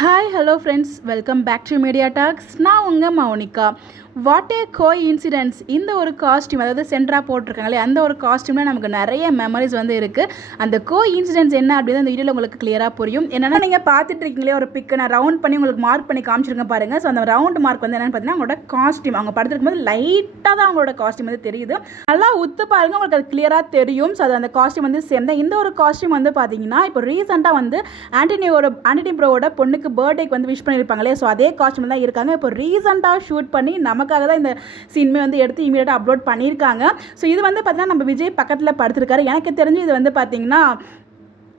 Hi hello friends, welcome back to Media Talks. நான் உங்கள் Mounika. What a coincidence. இந்த ஒரு காஸ்டியூம், அதாவது சென்ட்ரா போட்டிருக்காங்களே அந்த ஒரு காஸ்டியூமில் நமக்கு நிறைய மெமரிஸ் வந்து இருக்குது. அந்த கோய் இன்சிடென்ட்ஸ் என்ன அப்படின்னு அந்த வீடியோவில் உங்களுக்கு கிளியராக புரியும். என்னென்னா, நீங்கள் பார்த்துட்டு இருக்கீங்களே ஒரு பிக்கு நான் ரவுண்ட் பண்ணி உங்களுக்கு மார்க் பண்ணி காமிச்சிருக்கேன் பாருங்கள். ஸோ அந்த ரவுண்ட் மார்க் வந்து என்னென்னு பார்த்தீங்கன்னா அவங்களோட காஸ்டியூம். அவங்க படுத்துருக்கும் போது லைட்டாக தான் அவங்களோட காஸ்டியூம் வந்து தெரியுது. நல்லா உத்து பாருங்கள், உங்களுக்கு அது கிளியராக தெரியும். ஸோ அது அந்த காஸ்டியூம் வந்து சேம் தான். இந்த ஒரு காஸ்டியூம் வந்து பார்த்தீங்கன்னா இப்போ ரீசெண்டாக வந்து ஆண்டனி ப்ரோவோட பொண்ணுக்கு பர்த்டேக்கு வந்து விஷ் பண்ணியிருப்பாங்களே, ஸோ அதே காஸ்டியூம் தான் இருக்காங்க. இப்போ ரீசெண்டாக ஷூட் பண்ணி நமக்காக தான் இந்த சீனுமே வந்து எடுத்து இமீடியட்டாக அப்லோட் பண்ணியிருக்காங்க. ஸோ இது வந்து பார்த்தீங்கன்னா நம்ம விஜய் பக்கத்தில் படுத்திருக்காரு. எனக்கு தெரிஞ்சு இது வந்து பார்த்தீங்கன்னா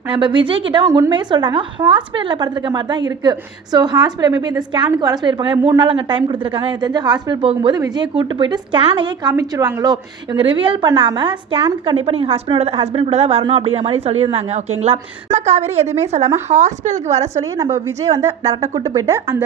நம்ம விஜய் கிட்ட அவங்க உண்மையே சொல்கிறாங்க, ஹாஸ்பிட்டலில் படுத்துருக்க மாதிரி தான் இருக்குது. ஸோ ஹாஸ்பிட்டல் மேபி இந்த ஸ்கேனுக்கு வர சொல்லியிருப்பாங்க, 3 நாள் அங்கே டைம் கொடுத்துருக்காங்க. எனக்கு தெரிஞ்சு ஹாஸ்பிட்டல் போகும்போது விஜயை கூப்பிட்டு போயிட்டு ஸ்கேனையே காமிச்சிருவாங்களோ, இவங்க ரிவியல் பண்ணாமல் ஸ்கேனுக்கு கண்டிப்பாக நீங்கள் ஹஸ்பண்ட் கூட தான் வரணும் அப்படிங்கிற மாதிரி சொல்லியிருந்தாங்க. ஓகேங்களா, நம்ம காவேரி எதுவுமே சொல்லாமல் ஹாஸ்பிட்டலுக்கு வர சொல்லி நம்ம விஜய் வந்து டேரெக்டாக கூப்பிட்டு போயிட்டு அந்த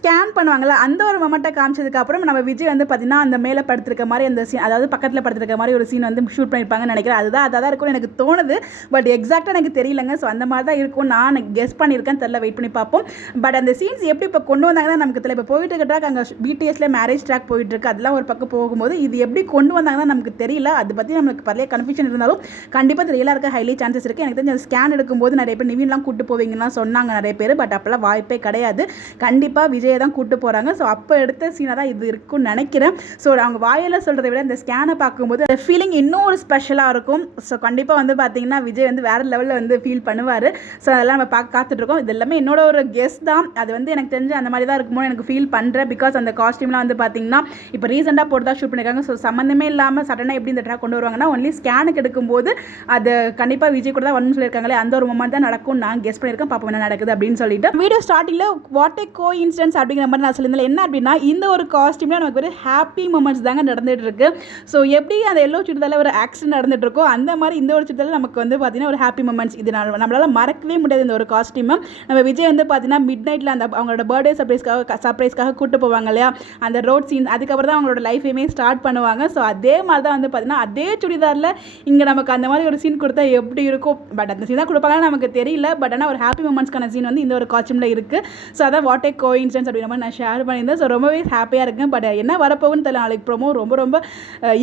ஸ்கேன் பண்ணுவாங்கள்ல அந்த ஒரு மொமெண்ட்டை காமிச்சதுக்கப்புறம் நம்ம விஜய் வந்து பார்த்திங்கன்னா அந்த மேலே படுத்துருக்க மாதிரி அந்த சீன், அதாவது பக்கத்தில் படுத்துருக்க மாதிரி ஒரு சீன் வந்து ஷூட் பண்ணியிருப்பாங்கன்னு நினைக்கிறேன். அதான் இருக்கும்னு எனக்கு தோணுது. பட் எக்ஸாக்டாக எனக்கு தெரியலங்க. ஸோ அந்த மாதிரி தான் இருக்கும், நான் கெஸ் பண்ணியிருக்கேன். தெரியல, வெயிட் பண்ணி பார்ப்போம். பட் அந்த சீன்ஸ் எப்படி இப்போ கொண்டு வந்தாங்கன்னா நமக்கு தெரியல. இப்போ போயிட்டு இருக்க ட்ராக் அங்கே பிடிஎஸ்ல மேரேஜ் ட்ராக் போயிட்டு இருக்கு, அதெல்லாம் ஒரு பக்கம் போகும்போது இது எப்படி கொண்டு வந்தாங்கன்னா நமக்கு தெரியல. அதை பற்றி நமக்கு பழைய கன்ஃபியூஷன் இருந்தாலும் கண்டிப்பாக தெரியல இருக்க ஹைலி சான்சஸ் இருக்குது. எனக்கு தெரிஞ்ச ஸ்கேன் எடுக்கும்போது நிறைய பேர் நிவின்லாம் கூட்டு போவீங்கன்னா சொன்னாங்க நிறைய பேர். பட் அப்போல்லாம் வாய்ப்பே கிடையாது. கண்டிப்பாக விஜயை தான் கூட்டு போகிறாங்க. ஸோ அப்போ எடுத்த சீனாக தான் இது இருக்குன்னு நினைக்கிறேன். ஸோ அவங்க வாயில் சொல்கிறத விட இந்த ஸ்கேனை பார்க்கும்போது அந்த ஃபீலிங் இன்னும் ஒரு ஸ்பெஷலாக இருக்கும். ஸோ கண்டிப்பாக வந்து பார்த்தீங்கன்னா விஜய் வந்து வேறு லெவலில் வந்து ஃபீல் பண்ணுவார். ஸோ அதெல்லாம் நம்ம காத்துட்ருக்கோம். இது எல்லாமே என்னோட ஒரு கெஸ் தான். அது வந்து எனக்கு தெரிஞ்சு அந்த மாதிரி தான் இருக்குமோ எனக்கு ஃபீல் பண்ணுறேன். பிகாஸ் அந்த காஸ்டியூம்லாம் வந்து பார்த்தீங்கன்னா இப்போ ரீசெண்டாக போட்டு தான் ஷூட் பண்ணியிருக்காங்க. ஸோ சம்மந்தமே இல்லாமல் சடனாக எப்படி இந்த ட்ராக் கொண்டு வருவாங்கன்னா ஒன்லி ஸ்கேனுக்கு எடுக்கும்போது அது கண்டிப்பாக விஜய் கூட தான் வரணும்னு சொல்லியிருக்காங்களே, அந்த ஒரு மொமெண்ட் தான் நடக்கும் நான் கெஸ் பண்ணியிருக்கேன். பார்ப்போம் என்ன நடக்குது அப்படின்னு சொல்லிட்டு. வீடியோ ஸ்டார்டிங்கில் வாட் ஏ கோ இன்சிடென்ட்ஸ் அப்படிங்கிற மாதிரி நான் சொல்லியிருந்தேன். என்ன அப்படின்னா இந்த ஒரு காஸ்டியூமில் நமக்கு ஒரு ஹாப்பி மொமெண்ட்ஸ் தாங்க நடந்துகிட்டு இருக்கு. ஸோ எப்படி அந்த எல்லோ சுடிதாரில் ஒரு ஆக்சிடென்ட் நடந்துட்டு இருக்கோ அந்த மாதிரி இந்த ஒரு சுடிதாரில் நமக்கு வந்து பார்த்தீங்கன்னா ஒரு ஹாப்பி மொமெண்ட்ஸ். இது நம்மளால் மறக்கவே முடியாது. இந்த ஒரு காஸ்டியூம் நம்ம விஜய் வந்து பார்த்தீங்கன்னா மிட் நைட்டில் அந்த அவங்களோட பர்த்டே சர்ப்ரைஸ்க்காக கூட்டு போவாங்க இல்லையா, அந்த ரோட் சீன், அதுக்கப்புறம் தான் அவங்களோட லைஃபையுமே ஸ்டார்ட் பண்ணுவாங்க. ஸோ அதே மாதிரி தான் வந்து பார்த்தீங்கன்னா அதே சுடிதாரில் இங்கே நமக்கு அந்த மாதிரி ஒரு சீன் கொடுத்தா எப்படி இருக்கும். பட் அந்த சீன் தான் கொடுப்பாங்கன்னு நமக்கு தெரியல. பட் ஆனால் ஒரு ஹாப்பி மொமெண்ட்ஸ்க்கான சீன் வந்து இந்த ஒரு காஸ்டியூமில் இருக்குது. ஸோ அதான் வாட் ஏ கோ இன்சிடென்ட்ஸ் அப்படிங்கிற மாதிரி நான் ஷேர் பண்ணியிருந்தேன். ஸோ ரொம்பவே ஹாப்பியாக இருக்கேன். பட் என்ன வரப்போகுன்னு தெரியல. நாளைக்கு ப்ரோமோ ரொம்ப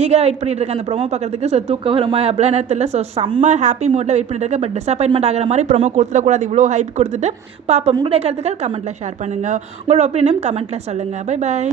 ஈகராக வெயிட் பண்ணிட்டு இருக்கேன் அந்த ப்ரோமோ பார்க்குறதுக்கு. ஸோ தூக்கம் வருமா அப்படிலாம் தெரியல. ஸோ செம்ம ஹாப்பி மூடில் வெயிட் பண்ணிட்டு இருக்கேன். பட் டிசப்பாயின்மெண்ட் ஆகிற மாதிரி ப்ரோமோ கொடுத்துடக்கூடாது. இவ்வளோ ஹைப் கொடுத்துட்டு பார்ப்போம். உங்களுடைய கருத்துக்கள் கமெண்ட்டில் ஷேர் பண்ணுங்கள். உங்களோட ஒப்பீனியன் கமெண்ட்டில் சொல்லுங்கள். Bye bye.